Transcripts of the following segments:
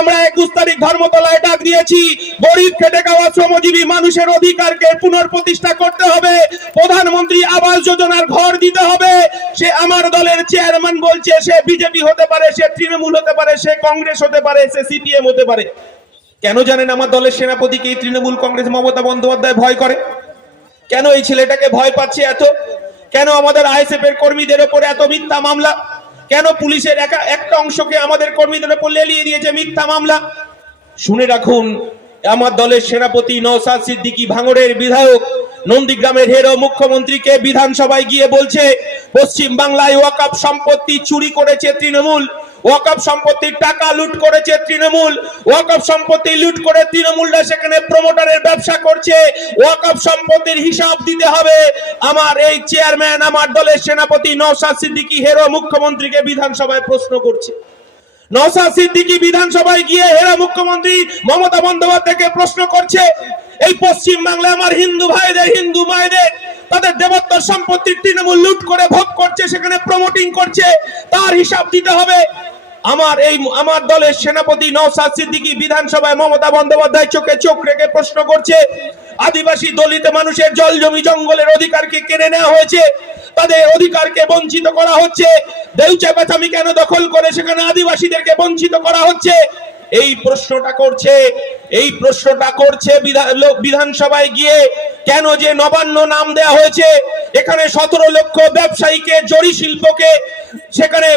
আমরা একুশ তারিখ ধর্মতলায় ডাক দিয়েছি। গরিব খেটে খাওয়া শ্রমজীবী মানুষের অধিকারকে পুনর্প্রতিষ্ঠা করতে হবে। প্রধানমন্ত্রী আবাস যোজনার ঘর দিতে হবে। সে আমার দলের চেয়ারম্যান বলছে, সে বিজেপি হতে পারে, সে তৃণমূল হতে পারে, সে কংগ্রেস হতে পারে, সে সিপিএম হতে পারে। কেন জানেন আমার দলের সেনাপতিকে এই তৃণমূল কংগ্রেস মমতা বন্দ্যোপাধ্যায় ভয় করে? কেন এই ছেলেটাকে ভয় পাচ্ছে এত? কেন আমাদের আইএসএফ এর কর্মীদের উপরে এত মিথ্যা মামলা? কেন পুলিশের একা একটা অংশকে আমাদের কর্মীদের উপর লেলিয়ে দিয়েছে মিথ্যা মামলা? শুনে রাখুন, আমার দলের সেনাপতি নওসাদ সিদ্দিকী ভাঙড়ের বিধায়ক নন্দীগ্রামের হেরো মুখ্যমন্ত্রীকে বিধানসভায় গিয়ে বলছে, পশ্চিম বাংলায় ওয়াকাপ সম্পত্তি চুরি করেছে তৃণমূল ওয়াকফ সম্পত্তির টাকা লুট করেছে তৃণমূল ওয়াকফ সম্পত্তি লুট করে তৃণমূলরা সেখানে প্রমোটারের ব্যবসা করছে ওয়াকফ সম্পত্তির হিসাব দিতে হবে। আমার এই চেয়ারম্যান, আমার দলের সেনাপতি নওশাদ সিদ্দিকী হেরো মুখ্যমন্ত্রীকে বিধানসভায় প্রশ্ন করছে। নওশাদ সিদ্দিকী বিধানসভায় গিয়ে হেরো মুখ্যমন্ত্রী মমতা বন্দ্যোপাধ্যায়কে প্রশ্ন করছে এই পশ্চিম বাংলা আমার হিন্দু ভাইদের, হিন্দু মায়েদের, তাদের দেবত্বর সম্পত্তি তৃণমূল লুট করে ভোগ করছে, সেখানে প্রমোটিং করছে, তার হিসাব দিতে হবে। আমার এই, আমার দলের সেনাপতি নওশাদ সিদ্দিকী বিধানসভায় মমতা বন্দ্যোপাধ্যায় চোখে চোখ রেখে প্রশ্ন করছে, আদিবাসী দলিত মানুষের জল জমি জঙ্গলের অধিকারকে কেড়ে নেওয়া হয়েছে, তাদের অধিকারকে বঞ্চিত করা হচ্ছে, দেউচা পেথামি কেন দখল করে সেখানে আদিবাসীদেরকে বঞ্চিত করা হচ্ছে? এই প্রশ্নটা করছে, এই প্রশ্নটা করছে বিধানসভায় গিয়ে কেন যে নবান্ন নাম দেয়া হয়েছে? এখানে সতেরো লক্ষ ব্যবসায়ীকে, জরি শিল্পকে, সেখানে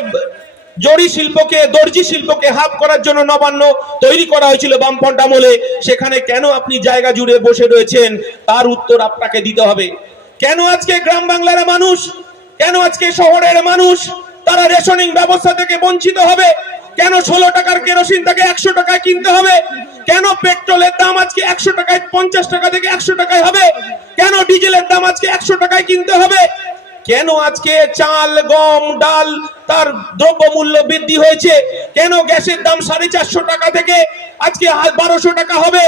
জরি শিল্পকে, দর্জি শিল্পকে হাফ করার জন্য নবান্ন তৈরি করা হয়েছিল বামফ্রন্ট আমলে। সেখানে কেন আপনি জায়গা জুড়ে বসে রয়েছেন? তার উত্তর আপনাকে দিতে হবে। কেন আজকে গ্রাম বাংলার মানুষ, কেন আজকে শহরের মানুষ, তারা রেশনিং ব্যবস্থা থেকে বঞ্চিত হবে? কেন ষোলো টাকার কেরোসিন তাকে একশো টাকায় কিনতে হবে? কেন পেট্রোলের দাম আজকে একশো টাকায়, পঞ্চাশ টাকা থেকে একশো টাকায় হবে? কেন ডিজেলের দাম আজকে একশো টাকায় কিনতে হবে? কেন আজকে চাল, গম, ডাল তার দ্রব্য মূল্য বৃদ্ধি হয়েছে? কেন গ্যাসের দাম সাড়ে চারশো টাকা থেকে আজকে বারোশো টাকা হবে?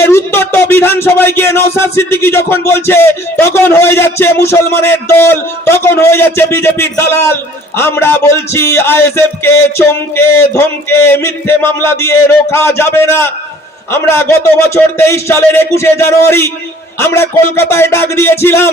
এর উত্তর তো বিধানসভায় গিয়ে নৌসাদ সিদ্দিকী যখন বলছে, তখন হয়ে যাচ্ছে মুসলমানের দল, তখন হয়ে যাচ্ছে বিজেপির দালাল। আমরা বলছি আইএসএফ কে চমকে, ধমকে, মিথ্যে মামলা দিয়ে রোখা যাবে না। আমরা গত বছর তেইশ সালের একুশে জানুয়ারি, আমরা কলকাতায় ডাক দিয়েছিলাম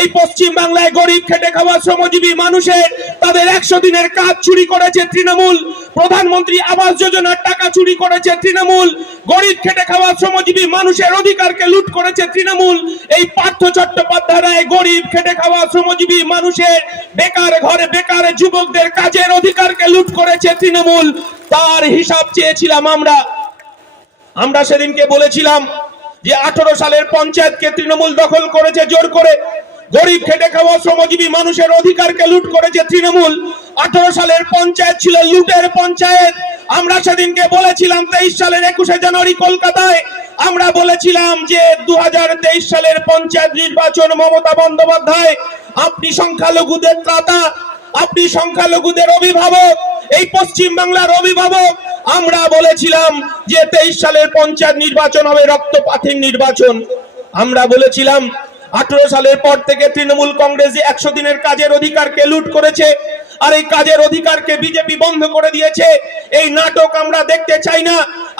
এই পশ্চিম বাংলায় গরিব খেটে খাওয়া শ্রমজীবী মানুষের তাদের একশো দিনের কাজ চুরি করেছে তৃণমূল। প্রধানমন্ত্রী আবাস যোজনার টাকা চুরি করেছে তৃণমূল। গরিব খেটে খাওয়া শ্রমজীবী মানুষের অধিকারকে লুট করেছে তৃণমূল। এই পার্থ চট্টোপাধ্যায় গরিব খেটে খাওয়া শ্রমজীবী মানুষের বেকার ঘরে বেকার যুবকদের কাজের অধিকারকে লুট করেছে তৃণমূল। তার হিসাব চেয়েছিলাম আমরা। আমরা সেদিনকে বলেছিলাম যে আঠারো সালের পঞ্চায়েতকে তৃণমূল দখল করেছে জোর করে। গরিব খেটে খাওয়া শ্রমজীবী মানুষের অধিকারকে লুট করেছে তৃণমূল। আঠারো সালের পঞ্চায়েত ছিল লুটের পঞ্চায়েত। আমরা সেদিনকে বলেছিলাম তেইশ সালের একুশে জানুয়ারি কলকাতায়। আমরা বলেছিলাম যে দুহাজার তেইশ সালের পঞ্চায়েত নির্বাচন মমতা বন্দ্যোপাধ্যায়, আপনি সংখ্যালঘুদের ত্রাতা, আপনি সংখ্যালঘুদের অভিভাবক, এই পশ্চিম বাংলার অভিভাবক। আমরা বলেছিলাম যে তেইশ সালের পঞ্চায়েত নির্বাচন হবে রক্তপাতের নির্বাচন। আমরা বলেছিলাম আঠারো সালের পর থেকে তৃণমূল কংগ্রেস একশো দিনের কাজের অধিকারকে লুট করেছে। আর এই কাজের অধিকারকে বিজেপি বন্ধ করে দিয়েছে। এই নাটক আমরা দেখতে চাই না।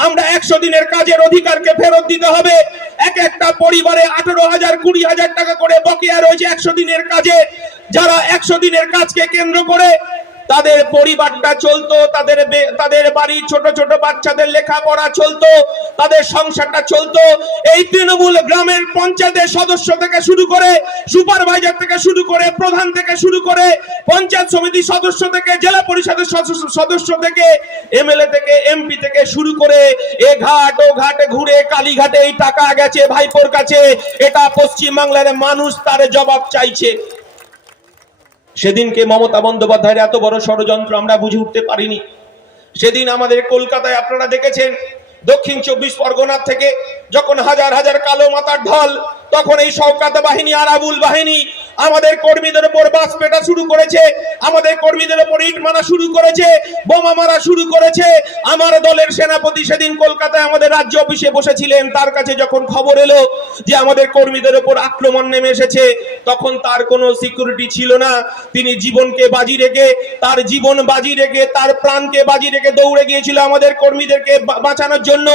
আমরা একশো দিনের কাজের অধিকারকে ফেরত দিতে হবে। এক একটা পরিবারে আঠারো হাজার, কুড়ি হাজার টাকা করে বকেয়া রয়েছে একশো দিনের কাজে। যারা একশো দিনের কাজকে কেন্দ্র করে তাদের পরিবারটা চলতো, তাদের তাদের বাড়ি ছোট ছোট বাচ্চাদের লেখাপড়া চলতো, তাদের সংসারটা চলতো। এই তৃণমূল গ্রামের পঞ্চায়েতের সদস্য থেকে শুরু করে সুপারভাইজার থেকে শুরু করে প্রধান থেকে শুরু করে পঞ্চায়েত সমিতির সদস্য থেকে, জেলা পরিষদের সদস্য- থেকে, এমএলএ থেকে, এমপি থেকে শুরু করে এ ঘাট, ও ঘাটে ঘুরে কালীঘাটে এই টাকা গেছে, ভাইপোর কাছে। এটা পশ্চিম বাংলার মানুষ তার জবাব চাইছে। সেদিনকে মমতা বন্দ্যোপাধ্যায়ের এত বড় ষড়যন্ত্র আমরা বুঝে উঠতে পারিনি। সেদিন আমাদের কলকাতায় আপনারা দেখেছেন, দক্ষিণ চব্বিশ পরগনার থেকে যখন হাজার হাজার কালো মাতার ঢল তখন এই শওকাত বাহিনী আরাবুল বাহিনী আমাদের কর্মীদের উপর বাস পেটা শুরু করেছে, আমাদের কর্মীদের উপর ইট মারা শুরু করেছে, বোমা মারা শুরু করেছে। আমার দলের সেনাপতি সেদিন কলকাতায় আমাদের রাজ্য অফিসে বসেছিলেন। তার কাছে যখন খবর এলো যে আমাদের কর্মীদের উপর আক্রমণ নেমে এসেছে, তখন তার কোনো সিকিউরিটি ছিল না। তিনি জীবনকে বাজি রেখে, তার জীবন বাজি রেখে, তার প্রাণকে বাজি রেখে দৌড়ে গিয়েছিল আমাদের কর্মীদেরকে বাঁচানোর জন্য।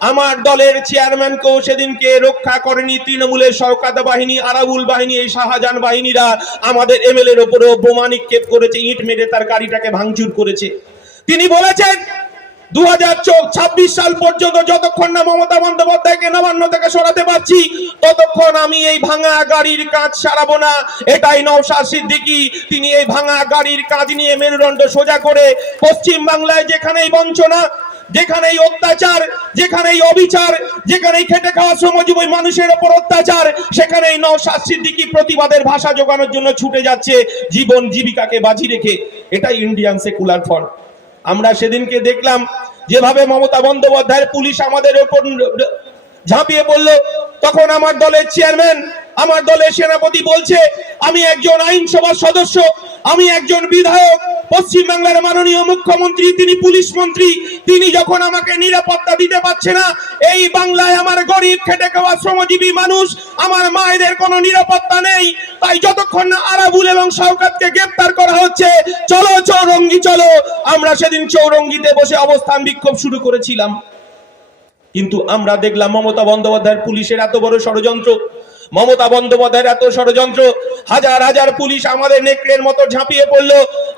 আমার দলের চেয়ারম্যানকেও সেদিনকে রক্ষা করেনি তৃণমূলের সরকার বাহিনী, আরাবুল বাহিনী, এই শাহজাহান বাহিনীরা। আমাদের এমএলএ এর উপরেও বোমা নিক্ষেপ করেছে, ইট মেরে তার গাড়িটাকে ভাঙচুর করেছে। তিনি বলেছেন দু হাজার ছাব্বিশ সাল পর্যন্ত যতক্ষণ না মমতা বন্দ্যোপাধ্যায়কে নবান্ন থেকে সরাতে পারছি, ততক্ষণ আমি এই ভাঙা গাড়ির কাজ সারাবো না। এটাই নওশাদ সিদ্দিকী। তিনি এই ভাঙা গাড়ির কাজ নিয়ে মেরুদণ্ড সোজা করে পশ্চিম বাংলায় যেখানেই বঞ্চনা যেখানেই অত্যাচার, যেখানে এই অবিচার, যেখানে এই খেটে খাওয়া শ্রমজীবী মানুষের ওপর অত্যাচার, সেখানেই নওশাদ সিদ্দিকী প্রতিবাদের ভাষা জোগানোর জন্য ছুটে যাচ্ছে জীবন জীবিকাকে বাজি রেখে। এটাই ইন্ডিয়ান সেকুলার ফ্রন্ট আমরা সেদিনকে দেখলাম, যেভাবে মমতা বন্দ্যোপাধ্যায়ের পুলিশ আমাদের ওপর ঝাঁপিয়ে পড়ল, তখন আমার দলের চেয়ারম্যান আমার দলের সেনাপতি বলছে, আমি একজন আইনসভার সদস্য, আমি একজন বিধায়ক। পশ্চিম বাংলার মাননীয় মুখ্যমন্ত্রী, তিনি পুলিশ মন্ত্রী, তিনি যখন আমাকে নিরাপত্তা দিতে পারছে না, এই বাংলায় আমার গরিব, খেটে খাওয়া শ্রমজীবী মানুষ, আমার মায়েদের কোনো নিরাপত্তা নেই। তাই যতক্ষণ না আরাবুল এবং শওকাতকে গ্রেপ্তার করা হচ্ছে, চলো চৌরঙ্গি, চলো। আমরা সেদিন চৌরঙ্গিতে বসে অবস্থান বিক্ষোভ শুরু করেছিলাম। কিন্তু আমরা দেখলাম মমতা বন্দ্যোপাধ্যায়ের পুলিশের এত বড় ষড়যন্ত্র। মমতা বন্দ্যোপাধ্যায়ের এত ষড়যন্ত্র, হাজার হাজার পুলিশ আমাদের নেকড়ের মতো ঝাঁপিয়ে পড়ল,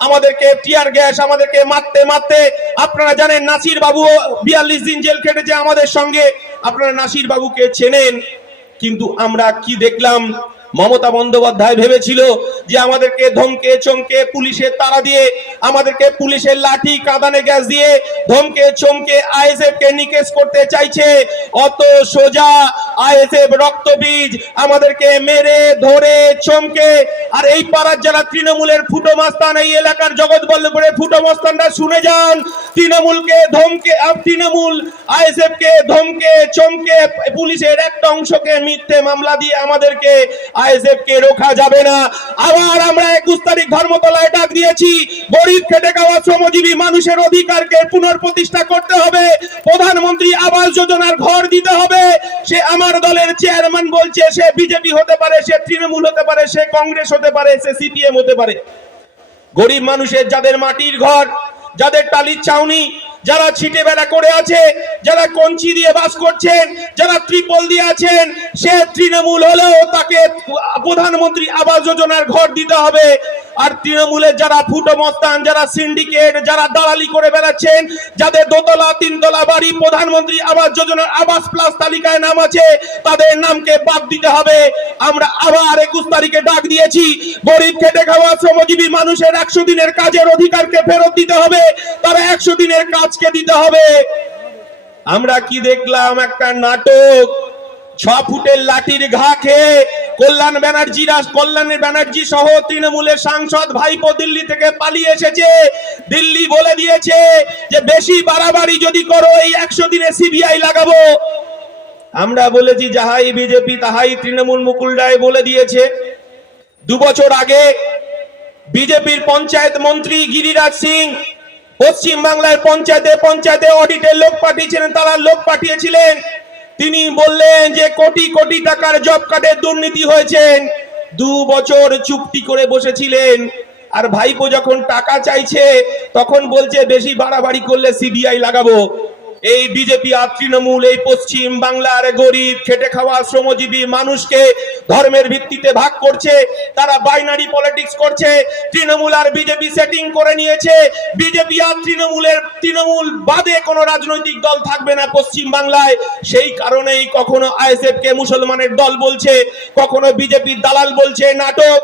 আমাদেরকে টিয়ার গ্যাস আমাদেরকে মারতে মারতে। আপনারা জানেন নাসির বাবু বিয়াল্লিশ দিন জেল খেটেছে আমাদের সঙ্গে। আপনারা নাসির বাবুকে চেনেন, কিন্তু আমরা কি দেখলাম? মমতা বন্দ্যোপাধ্যায় ভেবেছিল যে আমাদেরকে ধমকে, চমকে, পুলিশের তারা দিয়ে, আমাদেরকে পুলিশের লাঠি, কাঁদানে গ্যাস দিয়ে ধমকে, চমকে আইএসএফ কে নিকেশ করতে চাইছে। অত সোজা আইএসএফ রক্তবীজ আমাদেরকে মেরে, ধরে, চমকে। আর এই পাড়ার যারা তৃণমূলের ফুটো মাস্তান, এই এলাকার জগৎ বল্লভপুরের ফুটো মাস্তানরা, শুনে যান। তৃণমূলকে ধমকে তৃণমূল আইএসএফ কে ধমকে, চমকে, পুলিশের একটা অংশকে মিথ্যে মামলা দিয়ে আমাদেরকে আবার আমরা একুশ তারিখ ধর্মতলায় ডাক দিয়েছি, গরিব খেটে খাওয়া শ্রমজীবী মানুষের অধিকারকে পুনর্প্রতিষ্ঠা করতে হবে। প্রধানমন্ত্রী আবাস যোজনার ঘর দিতে হবে। সে আমার দলের চেয়ারম্যান বলছে, সে বিজেপি হতে পারে, সে তৃণমূল হতে পারে, সে কংগ্রেস হতে পারে, সে সিপিএম হতে পারে। গরিব মানুষের যাদের মাটির ঘর, যাদের টালির ছাউনি যারা ছিটে বেড়া করে আছে, যারা কঞ্চি দিয়ে বাস করছেন, যারা ত্রিপল দিয়ে আছেন, সে তৃণমূল হলেও তাকে প্রধানমন্ত্রী আবাস যোজনার ঘর দিতে হবে। আর তৃণমূলের যারা ফুটো মস্তান, যারা সিন্ডিকেট যারা দালালি করে বেড়াচ্ছেন, যাদের দোতলা, তিনতলা বাড়ি, প্রধানমন্ত্রী আবাস যোজনার আবাস প্লাস তালিকায় নাম আছে, তাদের নামকে বাদ দিতে হবে। আমরা আবার একুশ তারিখে ডাক দিয়েছি, গরিব খেটে খাওয়া শ্রমজীবী মানুষের একশো দিনের কাজের অধিকারকে ফেরত দিতে হবে, তারা একশো দিনের কাজকে দিতে হবে। আমরা কি দেখলাম একটা নাটক? ছ ফুটের লাঠির ঘা খেয়ে কল্যাণ ব্যানার্জিরা কল্যাণ ব্যানার্জি সহ তৃণমূলের সাংসদ ভাইপো দিল্লি থেকে পালিয়ে এসেছে। দিল্লি বলে দিয়েছে যে, বেশি বাড়াবাড়ি যদি করো, এই একশো দিনে সিবিআই লাগাবো। আমরা বলেছি, যাহাই বিজেপি, তাহাই তৃণমূল মুকুল রায় বলে দিয়েছে। দু বছর আগে বিজেপির পঞ্চায়েত মন্ত্রী গিরিরাজ সিং পশ্চিম বাংলার পঞ্চায়েতে পঞ্চায়েতে অডিটের লোক পাঠিয়েছিলেন, তারা লোক পাঠিয়েছিলেন। তিনি বললেন যে কোটি কোটি টাকার জব কার্ডের দুর্নীতি হয়েছেন। দু বছর চুক্তি করে বসেছিলেন। আর ভাইপো যখন টাকা চাইছে, তখন বলছে, বেশি বাড়াবাড়ি করলে সিবিআই লাগাবো। এই বিজেপি আর তৃণমূল, এই পশ্চিম বাংলার গরিব, খেটে খাওয়া শ্রমজীবী মানুষকে ধর্মের ভিত্তিতে ভাগ করছে, তারা বাইনারি পলিটিক্স করছে, তৃণমূল আর বিজেপি সেটিং করে নিয়েছে, বিজেপি আর তৃণমূলের, তৃণমূল বাদে কোনো রাজনৈতিক দল থাকবে না পশ্চিম বাংলায়। সেই কারণেই কখনো আইএসএফ কে মুসলমানের দল বলছে, কখনো বিজেপির দালাল বলছে, নাটক।